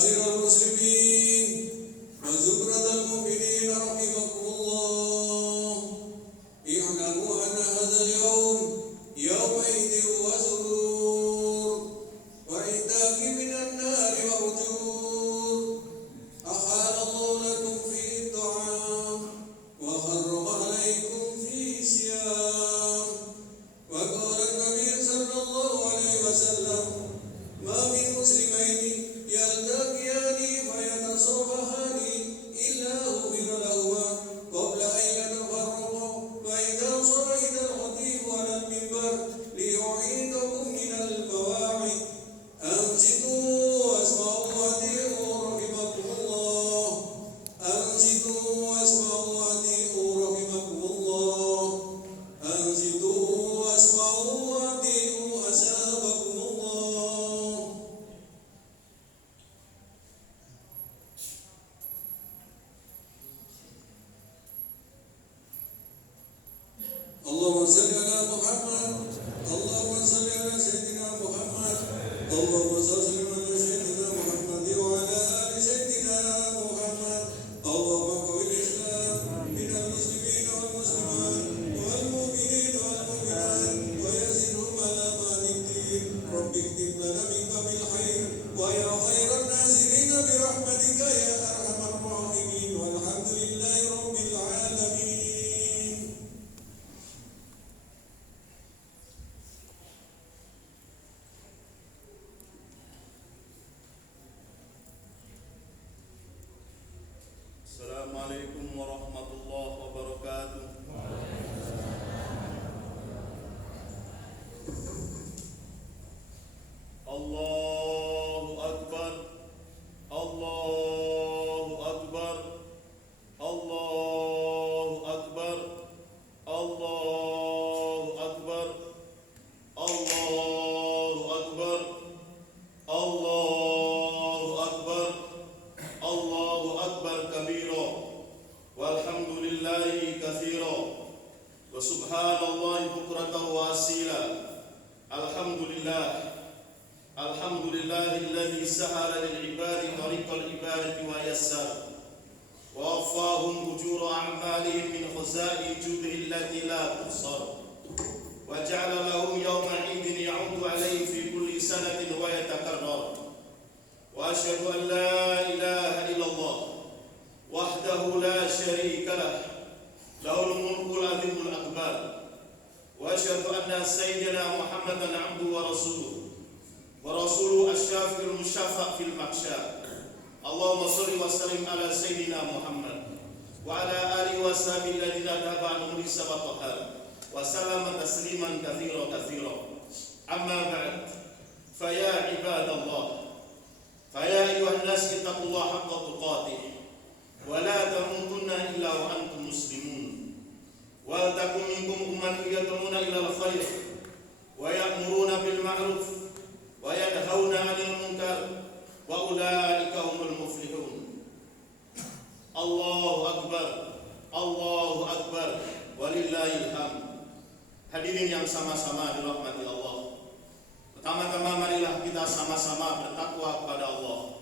معاشر المسلمين وزمرة المؤمنين رحمكم الله، اعلموا أن هذا اليوم يوم عيد وسرور وعتاق من النار وأجور. أحال الله لكم فيه الطعام وحرم عليكم فيه الصيام. وقال النبي صلى الله عليه وسلم: ما من مسلمين يلتقيان فيتصافحان إلا غفر لهما قبل أن يتفرقا. فإذا صعد الخطيب على المنبر ليعيدكم من القواعد أنصتوا واسمعوا وأطيعوا رحمكم الله. أنصتوا واسمعوا وأطيعوا رحمكم الله. أنصتوا واسمعوا وأطيعوا أثابكم الله. اللهم صل على محمد. اللهم صل على سيدنا محمد. اللهم صل على سيدنا محمد وعلى آل سيدنا محمد. اللهم قوي الإسلام من المسلمين والمسلمات والمؤمنين والمؤمنات ويزدهم على ما الدين. رب اكتب لنا منك بالخير ويا خير الناصرين برحمتك يا أرحم الراحمين. والحمد لله رب العالمين. Assalamualaikum warahmatullahi wabarakatuh. Allahu Akbar. Allahu Akbar. Allahu Akbar. Allahu Akbar. Allahu Akbar. Allahu Akbar. Allahu Akbar kabira. Walhamdulillahi katsira. Wa subhanallahi bukratan wa asila. Alhamdulillah. Alhamdulillahilladzi sahala lil ibadi tariqal ibadati wa yassar wa wafahum ujura a'malihim min khuza'i judihi allati la tuhsar wa ja'ala lahum yawma 'idin ya'udu 'alayhim fi kulli sanatin wa yatakarrar. Wa asyhadu an la ilaha illallah wahdahu la syarika lah, lahul mulkul azimul akbar. Wa asyhadu anna sayyidina Muhammadan 'abduhu wa rasuluh wa rasuluhu asy-syafi'ul musyaffa' fil mahsyar. Allahumma shalli wa sallim ala sayyidina Muhammad wa ala alihi wa sahbihi alladziina tabi'u bi sabaqah wa sallama tasliman katsira. Amma ba'd, fa ya ibadallah, fa ya ayyuhan nas ittaqullaha haqqa tuqatih wa la tamutunna illa wa antum muslimun. Wal takum minkum ummatun yad'una ilal khair wa ya'muruna bil ma'ruf wa yanhauna 'anil munkar wa ulaika humul muflihun. Allahu akbar. Allahu akbar walillahil hamd. Hadirin yang sama-sama dirahmati Allah. Pertama-tama marilah kita sama-sama bertakwa kepada Allah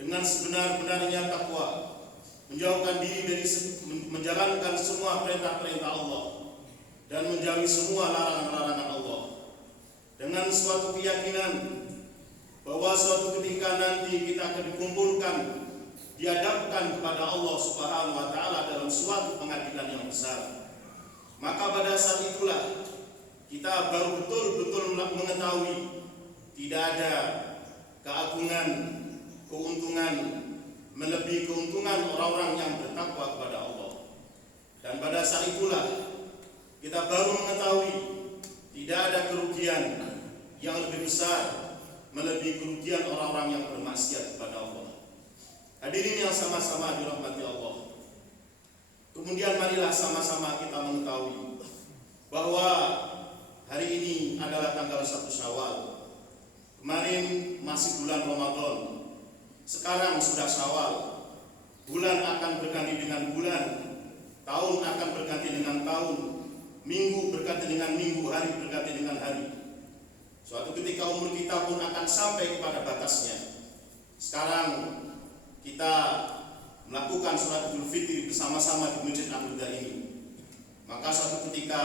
dengan sebenar-benarnya takwa, menjauhkan diri dari menjalankan semua perintah-perintah Allah dan menjauhi semua larangan-larangan Allah, dengan suatu keyakinan bahwa suatu ketika nanti kita akan dikumpulkan, dihadapkan kepada Allah Subhanahu wa taala dalam suatu pengadilan yang besar. Maka pada saat itulah kita baru betul-betul mengetahui tidak ada keagungan, keuntungan melebihi keuntungan orang-orang yang bertakwa kepada Allah. Dan pada saat itulah kita baru mengetahui tidak ada kerugian yang lebih besar melebihi kerugian orang-orang yang bermaksiat kepada Allah. Hadirin yang sama-sama dirahmati Allah. Kemudian marilah sama-sama kita mengetahui bahwa hari ini adalah tanggal 1 Syawal. Kemarin masih bulan Ramadan. Sekarang sudah Syawal. Bulan akan berganti dengan bulan, tahun akan berganti dengan tahun, minggu berganti dengan minggu, hari berganti dengan hari. Suatu ketika umur kita pun akan sampai kepada batasnya. sekarang kita melakukan sholat Idul Fitri bersama-sama di Masjid Al-Huda ini. Maka suatu ketika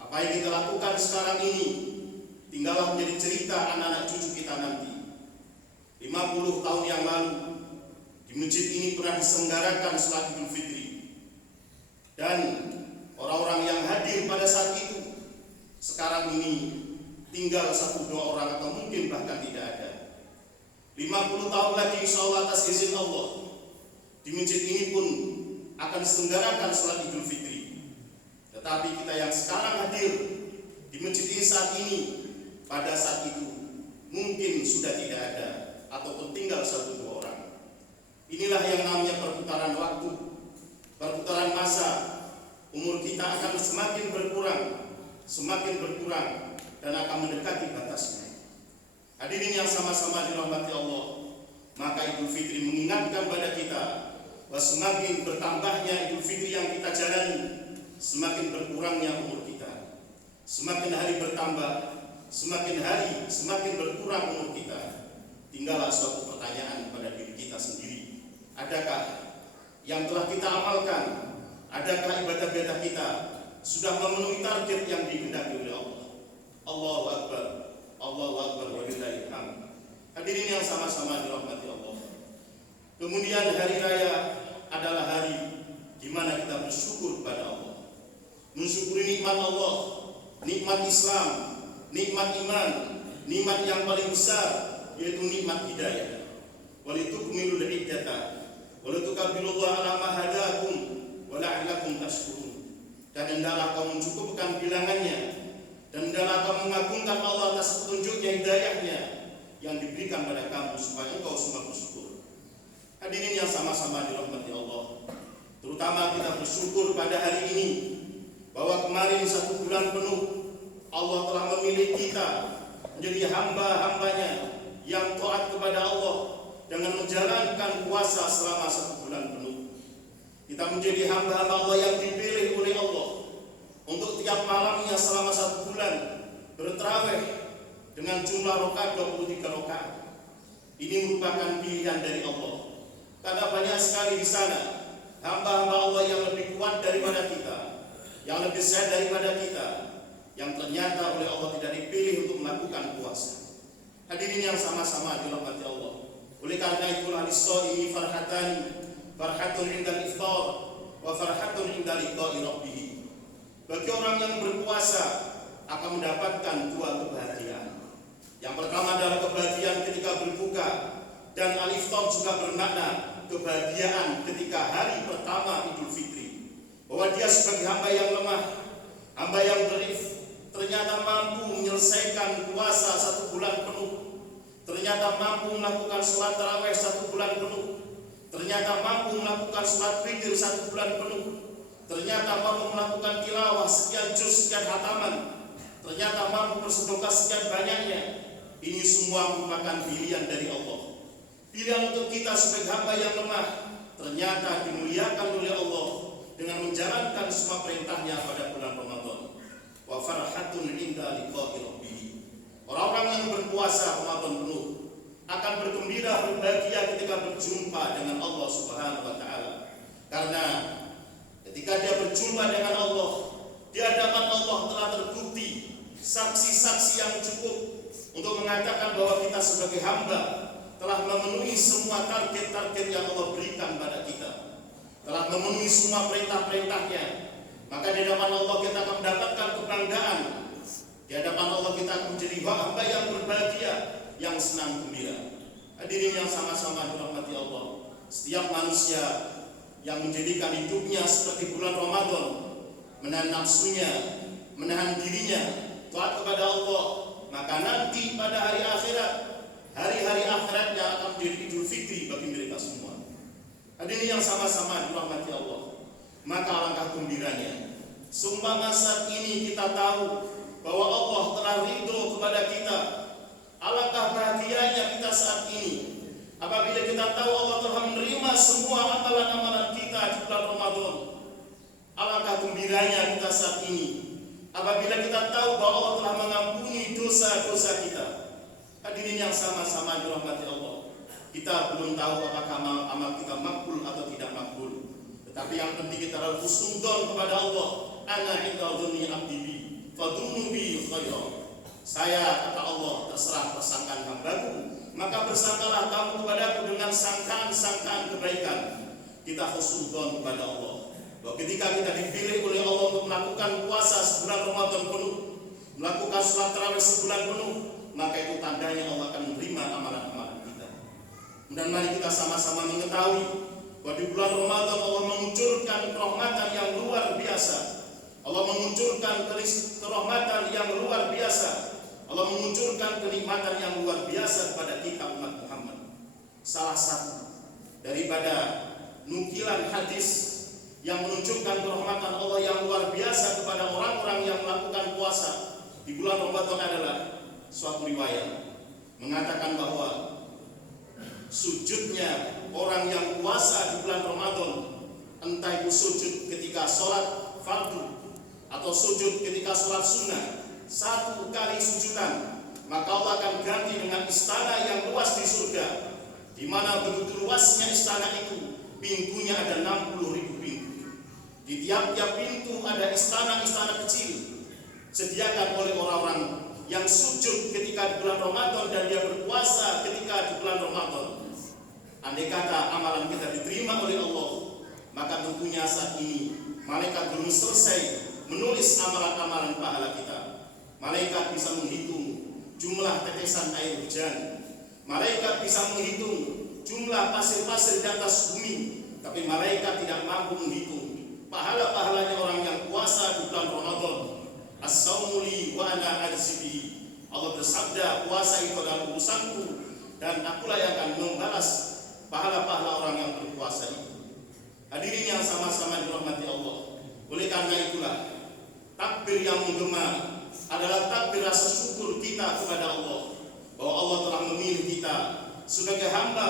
apa yang kita lakukan sekarang ini tinggallah menjadi cerita anak-anak cucu kita nanti. 50 tahun yang lalu di masjid ini pernah diselenggarakan sholat Idul Fitri, dan orang-orang yang hadir pada saat itu sekarang ini tinggal 1-2 orang atau mungkin bahkan tidak ada. 50 tahun lagi insya Allah atas izin Allah di masjid ini pun akan diselenggarakan sholat Idul Fitri. Tetapi kita yang sekarang hadir di masjid ini saat ini, pada saat itu mungkin sudah tidak ada ataupun tinggal 1-2 orang. Inilah yang namanya perputaran waktu, perputaran masa. Umur kita akan semakin berkurang dan akan mendekati batasnya. Hadirin yang sama-sama dirahmati Allah, maka Idul Fitri mengingatkan pada kita bahwa semakin bertambahnya Idul Fitri yang kita jalani, semakin berkurangnya umur kita. Semakin hari bertambah, semakin berkurang umur kita. Tinggallah suatu pertanyaan pada diri kita sendiri. Adakah yang telah kita amalkan, adakah ibadah-ibadah kita sudah memenuhi target yang dikehendaki oleh Allah? Allahu Akbar, Allahu Akbar, walillahil hamd. Hadirin yang sama-sama dirahmati Allah. Kemudian hari raya adalah hari di mana kita bersyukur kepada Allah. Mensyukuri nikmat Allah, nikmat Islam, nikmat iman, nikmat yang paling besar yaitu nikmat hidayah. Walitukmilul iddata walitukabbirullaha ala ma hadakum wa la'allakum tashkurun. Dan hendaklah kamu mencukupkan bilangannya, dan hendaklah kamu mengagungkan Allah atas petunjuknya, hidayahnya yang diberikan pada kamu supaya engkau semua bersyukur. Hadirin yang sama-sama dirahmati Allah, terutama kita bersyukur pada hari ini bahwa kemarin 1 bulan penuh Allah telah memilih kita menjadi hamba-hambanya yang taat kepada Allah dengan menjalankan puasa selama 1 bulan penuh. Kita menjadi hamba-hamba Allah yang dipilih oleh Allah untuk tiap malamnya selama 1 bulan bertarawih dengan jumlah rakaat 23 rakaat. Ini merupakan pilihan dari Allah, karena banyak sekali di sana hamba-hamba Allah yang lebih kuat daripada kita, yang lebih sehat daripada kita, yang ternyata oleh Allah tidak dipilih untuk melakukan puasa. Hadirin yang sama-sama dirahmati Allah. Oleh karena itulah lis-shaimi farhatani, farhatun 'indal iftar wa farhatun 'inda liqa'i rabbih. Bagi orang yang berpuasa akan mendapatkan 2 kebahagiaan. Yang pertama adalah kebahagiaan ketika berbuka, dan al-iftar juga bermakna kebahagiaan ketika hari pertama Idul Fitri. Bahwa dia sebagai hamba yang lemah, hamba yang dhaif, ternyata mampu menyelesaikan puasa 1 bulan penuh, ternyata mampu melakukan sholat tarawih 1 bulan penuh, ternyata mampu melakukan sholat witir 1 bulan penuh, ternyata mampu melakukan tilawah sekian juz, sekian hataman, ternyata mampu bersedekah sekian banyaknya. Ini semua merupakan pilihan dari Allah, pilihan untuk kita sebagai hamba yang lemah, ternyata dimuliakan oleh Allah dengan menjalankan semua perintahnya pada bulan Ramadan. Wa farhatun 'inda liqa'i rabbih. Orang-orang yang berpuasa Ramadan penuh akan bergembira, berbahagia ketika berjumpa dengan Allah Subhanahu wa taala. Karena ketika dia berjumpa dengan Allah, di hadapan Allah telah terbukti saksi-saksi yang cukup untuk mengatakan bahwa kita sebagai hamba telah memenuhi semua target-target yang Allah berikan pada kita, telah memenuhi semua perintah-perintahnya. Maka di hadapan Allah kita akan mendapatkan kebanggaan. Di hadapan Allah kita akan menjadi hamba yang berbahagia, yang senang gembira. Hadirin yang sama-sama dirahmati Allah, setiap manusia yang menjadikan hidupnya seperti bulan Ramadan, menahan nafsunya, menahan dirinya, taat kepada Allah, maka nanti pada hari akhirat, hari-hari akhirat yang akan menjadi Idul Fitri bagi mereka semua. Hadirin yang sama-sama dirahmati Allah, maka alangkah gembiranya seumpama saat ini kita tahu bahwa Allah telah ridho kepada kita. Alangkah bahagianya kita saat ini apabila kita tahu Allah telah menerima semua amalan-amalan kita di bulan Ramadan. Alangkah gembiranya kita saat ini apabila kita tahu bahwa Allah telah mengampuni dosa-dosa kita. Hadirin yang sama-sama dirahmati Allah, Kita belum tahu apakah amal kita makbul atau tidak makbul. Tetapi yang penting kita harus husnudzon kepada Allah. Ana inda dzanni abdi bi, fadhunnu bi khairan. Saya, kata Allah, terserah persangkaan hambaku, maka bersangkalah kamu kepadaku dengan sangkaan-sangkaan kebaikan. Kita husnudzon kepada Allah. Bahwa ketika kita dipilih oleh Allah untuk melakukan puasa sebulan Ramadan penuh, melakukan sholat tarawih sebulan penuh, maka itu tandanya Allah akan menerima amalan-amalan kita. Dan mari kita sama-sama mengetahui bahwa di bulan Ramadan Allah menguncurkan rahmatan yang luar biasa. Allah menguncurkan kerahmatan yang luar biasa. Allah menguncurkan kenikmatan yang luar biasa kepada kita umat Muhammad. Salah satu daripada nukilan hadis yang menunjukkan kerahmatan Allah yang luar biasa kepada orang-orang yang melakukan puasa di bulan Ramadan adalah suatu riwayat mengatakan bahwa sujudnya orang yang puasa di bulan Ramadan, entah itu sujud ketika sholat fardu atau sujud ketika sholat sunnah, satu kali sujudan, maka Allah akan ganti dengan istana yang luas di surga, di mana begitu luasnya istana itu, pintunya ada 60.000 pintu. Di tiap-tiap pintu ada istana-istana kecil sediakan oleh orang-orang yang sujud ketika di bulan Ramadan dan dia berpuasa ketika di bulan Ramadan. Andai kata amalan kita diterima oleh Allah, maka tentunya saat ini malaikat belum selesai menulis amalan-amalan pahala kita. Malaikat bisa menghitung jumlah tetesan air hujan. Malaikat bisa menghitung jumlah pasir-pasir di atas bumi, tapi malaikat tidak mampu menghitung pahala-pahalanya orang yang puasa di bulan Ramadan. As-saumu li wa ana ajzi bihi. Allah bersabda, puasa itu adalah urusanku dan akulah yang akan membalas pahala-pahala orang yang berpuasa itu. Hadirin yang sama-sama dirahmati Allah. Oleh karena itulah takbir yang menggema adalah takbir rasa syukur kita kepada Allah bahwa Allah telah memilih kita sebagai hamba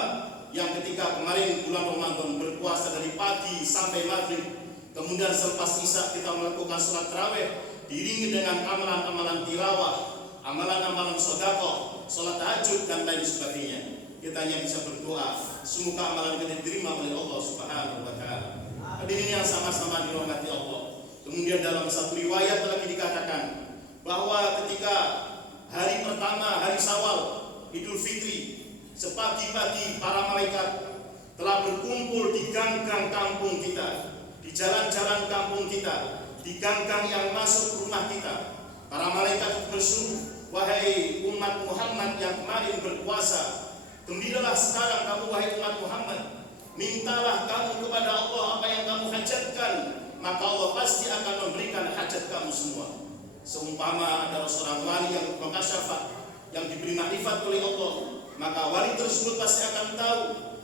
yang ketika kemarin bulan Ramadan berpuasa dari pagi sampai maghrib, kemudian selepas isya kita melakukan sholat tarawih diiringi dengan amalan-amalan tilawah, amalan-amalan sedekah, sholat tahajud dan lain sebagainya. Kita hanya bisa berdoa semoga amalan kita diterima oleh Allah Subhanahu wa taala. Hadirin yang sama-sama dirahmati Allah. Kemudian dalam satu riwayat lagi dikatakan bahwa ketika hari pertama hari Syawal Idul Fitri, sepagi-pagi para malaikat telah berkumpul di gang-gang kampung kita, di jalan-jalan kampung kita, di gang-gang yang masuk rumah kita. Para malaikat berseru, wahai umat Muhammad yang kemarin berpuasa, gembiralah sekarang kamu wahai umat Muhammad, mintalah kamu kepada Allah apa yang kamu hajatkan, maka Allah pasti akan memberikan hajat kamu semua. Seumpama ada seorang wali yang mengkasyafat, yang diberi makrifat oleh Allah, maka wali tersebut pasti akan tahu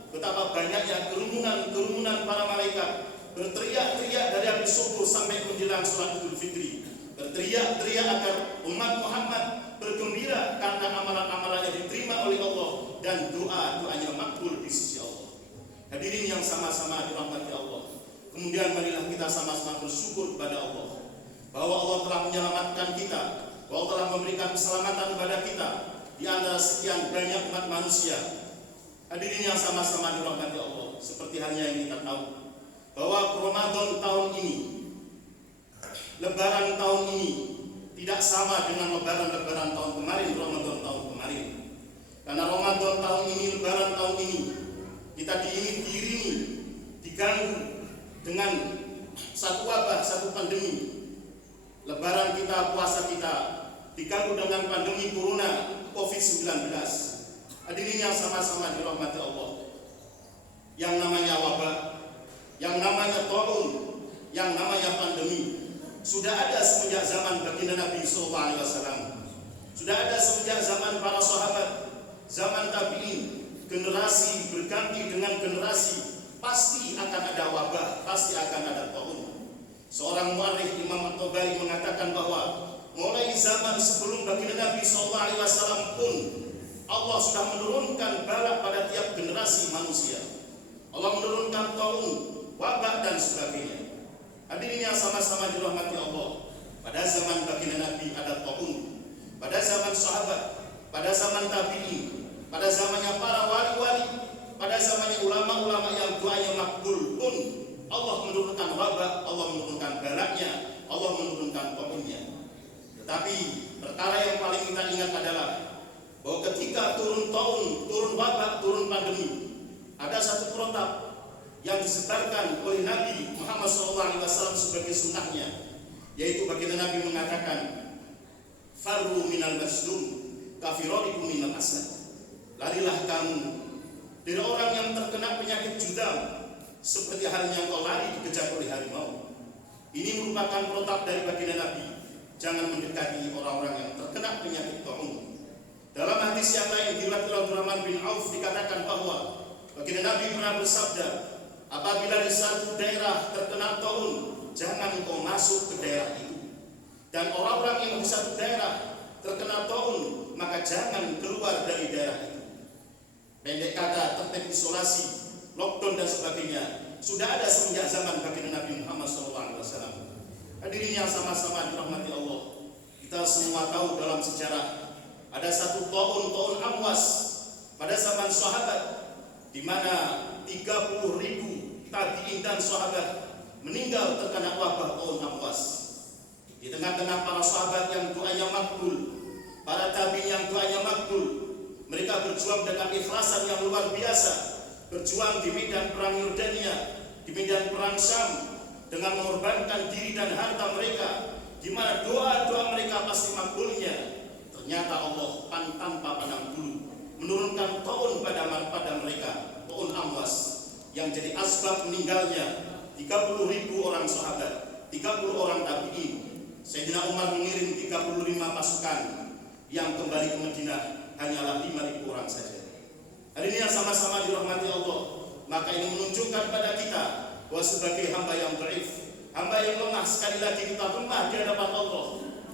betapa banyaknya kerumunan para malaikat berteriak-teriak dari habis subuh sampai menjelang sholat Idul Fitri, berteriak-teriak agar umat Muhammad bergembira karena amalan-amalannya diterima oleh Allah dan doa-doanya makbul di sisi Allah. Hadirin yang sama-sama dirahmati Allah. Kemudian marilah kita sama-sama bersyukur kepada Allah bahwa Allah telah menyelamatkan kita, bahwa Allah telah memberikan keselamatan kepada kita di antara sekian banyak umat manusia. Hadirin yang sama-sama dirahmati Allah, seperti halnya yang kita tahu bahwa Ramadan tahun ini, Lebaran tahun ini tidak sama dengan Lebaran tahun kemarin, Ramadan tahun kemarin. Karena Ramadan tahun ini, Lebaran tahun ini kita diiringi, diganggu dengan satu wabah, satu pandemi. Lebaran kita, puasa kita diganggu dengan pandemi corona COVID-19. Hadirin yang sama-sama dirahmati Allah, yang namanya wabah, yang namanya taun, yang namanya pandemi sudah ada semenjak zaman baginda Nabi SAW. Sudah ada semenjak zaman para sahabat, zaman tabi'in. Generasi berganti dengan generasi, pasti akan ada wabah, pasti akan ada taun. Seorang muarikh Imam At-Tabari mengatakan bahwa mulai zaman sebelum baginda Nabi SAW pun Allah sudah menurunkan bala pada tiap generasi manusia. Allah menurunkan taun, wabah dan sebagainya. Hadirin yang sama-sama dirahmati Allah, pada zaman baginda Nabi ada taun, pada zaman sahabat, pada zaman tabi'in, pada zamannya para wali-wali, wabak, Allah menurunkan balaknya, Allah menurunkan taunnya. Tetapi perkara yang paling kita ingat adalah bahwa ketika turun taun, turun wabak, turun pandemi, ada satu protap yang disebarkan oleh Nabi Muhammad SAW sebagai sunnahnya, yaitu baginda Nabi mengatakan, farru minal masdum kafirodikum minal asad. Larilah kamu dari orang yang terkena penyakit judam seperti halnya kau lari dikejar oleh harimau. Ini merupakan protap dari baginda Nabi, jangan mendekati orang-orang yang terkena penyakit taun. Dalam hadis yang lain diriwayatkan oleh Abdurrahman bin Auf dikatakan bahwa baginda Nabi pernah bersabda, apabila di satu daerah terkena taun, jangan engkau masuk ke daerah itu. Dan orang-orang yang di satu daerah terkena taun, maka jangan keluar dari daerah itu. Pendek kata, tertib isolasi, lockdown dan sebagainya sudah ada semenjak zaman baginda Nabi Muhammad SAW. Hadirin yang sama-sama dirahmati Allah, kita semua tahu dalam sejarah ada satu taun Amwas pada zaman sahabat, di mana 30.000 tabi'in dan sahabat meninggal terkena wabah taun Amwas. Di tengah-tengah para sahabat yang doanya makbul, para tabi'in yang doanya makbul, mereka berjuang dengan ikhlasan yang luar biasa, berjuang di medan perang Yordania, di medan perang Syam, dengan mengorbankan diri dan harta mereka, di mana doa-doa mereka pasti makbulnya. Ternyata Allah tanpa pandang bulu menurunkan taun pada mereka, taun Amwas, yang jadi asbab meninggalnya 30.000 orang sahabat, 30 orang tabi'in. Sayyidina Umar mengirim 35 pasukan, yang kembali ke Madinah hanyalah 5.000 orang saja. Hari ini yang sama-sama dirahmati Allah, maka ini menunjukkan pada kita bahwa sebagai hamba yang dhaif, hamba yang lemah, sekali lagi kita lemah di hadapan Allah.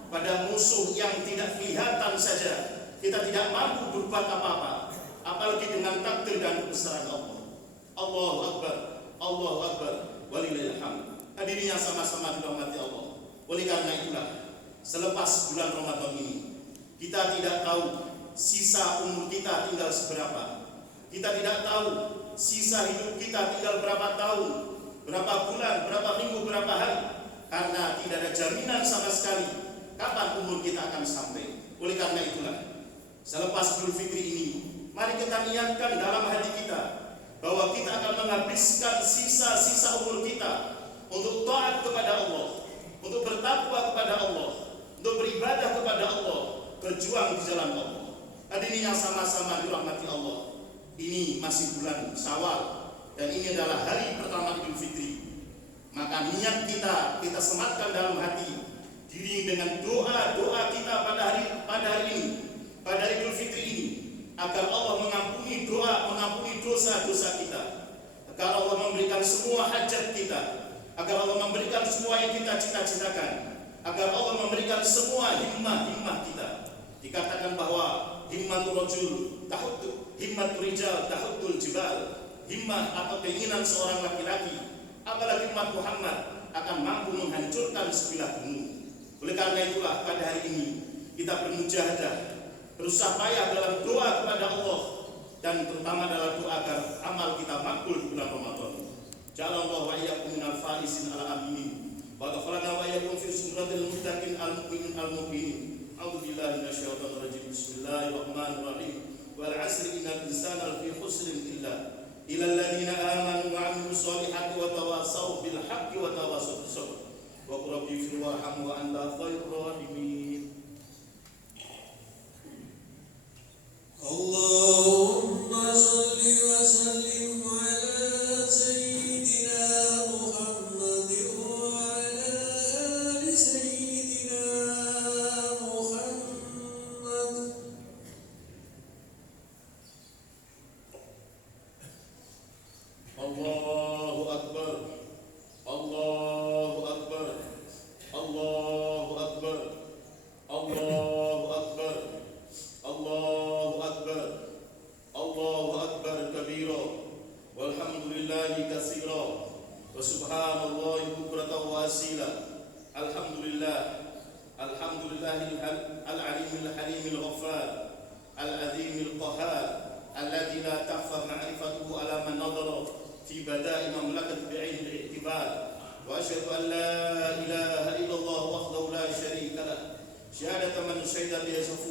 Pada musuh yang tidak kelihatan saja kita tidak mampu berbuat apa-apa, apalagi dengan takdir dan kebesaran Allah. Allahu Akbar, Allahu Akbar, walillahil hamd. Hadirin yang sama-sama dirahmati Allah. Oleh karena itulah, selepas bulan Ramadan ini, kita tidak tahu sisa umur kita tinggal seberapa. Kita tidak tahu sisa hidup kita tinggal berapa tahun, berapa bulan, berapa minggu, berapa hari. Karena tidak ada jaminan sama sekali kapan umur kita akan sampai. Oleh karena itulah, selepas Idul Fitri ini, mari kita niatkan dalam hati kita bahwa kita akan menghabiskan sisa-sisa umur kita untuk taat kepada Allah, untuk bertakwa kepada Allah, untuk beribadah kepada Allah, berjuang di jalan Allah. Hadirin yang sama-sama dirahmati Allah, ini masih bulan Syawal dan ini adalah hari pertama Idul Fitri. Maka niat kita sematkan dalam hati, diri dengan doa-doa kita pada hari ini, pada hari Idul Fitri ini, agar Allah mengampuni dosa-dosa kita, agar Allah memberikan semua hajat kita, agar Allah memberikan semua yang kita cita-citakan, agar Allah memberikan semua himmah kita. Dikatakan bahwa himmatul rajul tahuddu, himmatul rijal tahuddul jibal. Himmah atau keinginan seorang laki-laki, apalagi umat Muhammad, akan mampu menghancurkan sebilah gunung. Oleh karena itulah pada hari ini kita bermujahadah, berusaha payah dalam doa kepada Allah, dan terutama dalam doa agar amal kita makbul di bulan Ramadan. Ja'alallahu wa iyyakum minal faisin ala aminin wa ghafrana wa iyyakum fi sumratil muttaqin al-mu'minin al-mu'minin. A'udzu billahi minasyaitonir rajim. Bismillahirrahmanirrahim. Wal 'asri innal insana lafi khusrin illa alladziina aamanu wa 'amilus shalihati wa tawassaw bil haqqi wa tawassaw bis sabr. Wa qul rabbi ighfir warham wa anta khairur rahimin. Allahumma shalli wa sallim ala sayyidina Muhammadin wa ala ali sayyidina Muhammad. Allahu Akbar, Allahu Akbar, Allahu Akbar, Allahu Akbar, Allahu Akbar, Allahu Akbar kabira, walhamdulillahi katsira, wa subhanallahi bukratan wa asila. Alhamdulillah, alhamdulillahil alimil halimil ghaffar, al-azimil qahhar, alladzi la takhfa ma'rifatuhu ala man nadara fi bada'i mamlakati bi'aini al-i'tibar. وأشهد أن لا إله إلا الله وحده لا شريك له شهادة من شهد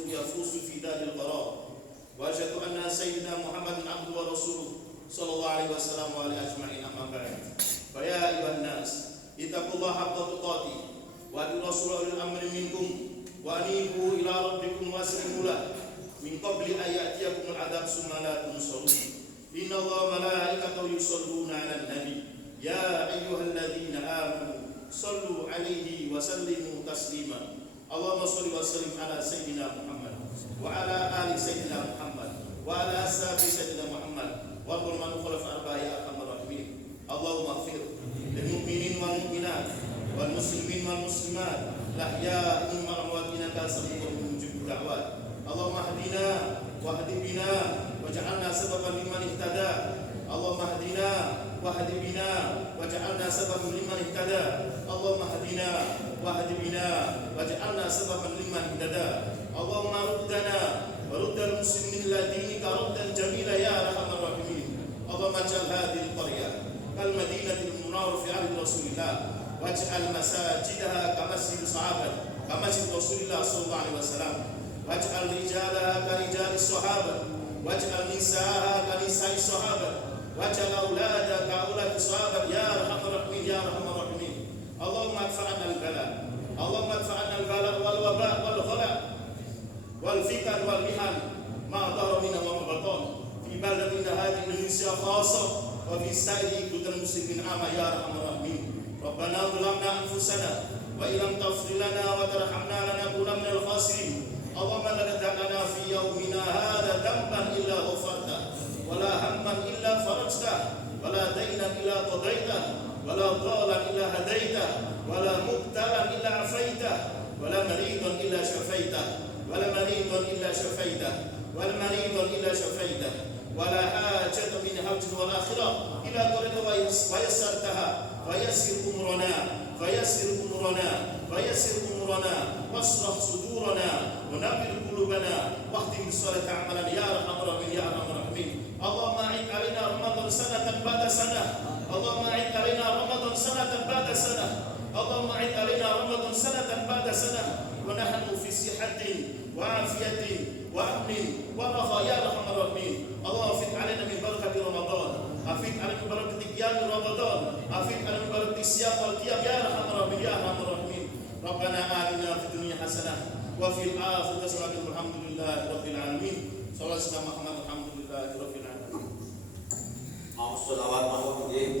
يفوز في دار القرار وأشهد أن سيدنا محمد عبده ورسوله صلى الله عليه وسلم وعلى أجمعين أما بعد فيا أيها الناس اتقوا الله حق تقاته وأطيعوا رسول الأمر منكم وأنيبوا إلى ربكم واسلموا له من قبل أن يأتيكم العذاب ثم لا تنصرون إن الله وملائكته يصلون على النبي يا أيها الذين آمنوا صلوا عليه وسلموا تسليما اللهم صل وسلم على سيدنا محمد وعلى آل سيدنا محمد وعلى أصحاب سيدنا محمد وارض عن الخلفاء الأربعة يا أرحم الراحمين اللهم اغفر للمؤمنين والمؤمنات والمسلمين والمسلمات الأحياء منهم والأموات إنك سميع مجيب الدعوات اللهم اهدنا واهد بنا واجعلنا سببا لمن اهتدى اللهم اهدنا واهد بنا واجعلنا سببا لمن اهتدى اللهم اهدنا واهد بنا واجعلنا سببا لمن اهتدى اللهم ردنا ورد المسلمين الى دينك ردا جميلا يا ارحم الراحمين اللهم اجعل هذه القريه كالمدينه المنوره في عهد رسول الله واجعل مساجدها كمسجد الصحابه كمسجد رسول الله صلى الله عليه وسلم واجعل رجالها كرجال الصحابه واجعل نساءها كنساء الصحابه واجعل أولادك كأولاد الصحابة يا أرحم الراحمين يا أرحم الراحمين اللهم ادفع عنا البلاء اللهم ادفع عنا البلاء والوباء والغلاء والفتن والمحن ما ظهر منها وما بطن في بلدنا هذه إندونيسيا خاصة وفي سائر بلدان المسلمين عامة يا أرحم الراحمين ربنا ظلمنا أنفسنا وإن لم تغفر لنا وترحمنا لنكون من الخاسرين اللهم لا تدع لنا في يومنا هذا ذنبا إلا غفرته ولا هما إلا فرجته ولا دينا إلا قضيته ولا ضالا إلا هديته ولا مبتلا إلا عفيته ولا مريضا إلا شفيته ولا مريضا إلا شفيته ولا مريضا إلا شفيته ولا حاجة من حوج والآخرة إلا قضيتها ويسرتها فيسر أمرنا فيسر أمرنا فيسر أمرنا واشرح صدورنا ونبل قلوبنا واختم بالصلاة عملا يا أرحم الراحمين يا أرحم الراحمين اللهم أعد علينا رمضان سنة بعد سنة اللهم أعد علينا رمضان سنة بعد سنة اللهم أعد علينا رمضان سنة بعد سنة ونحن في صحة وعافية وأمن ورخاء يا أرحم الراحمين اللهم أفض علينا من بركة رمضان أفض علينا من بركة قيام رمضان أفض علينا من بركة الصيام والقيام يا أرحم الراحمين يا أرحم الراحمين ربنا آتنا في الدنيا حسنة وفي الآخرة حسنة والحمد لله رب العالمين صلى الله عليه وسلم محمد الحمد لله رب العالمين Mau sholawat mau dia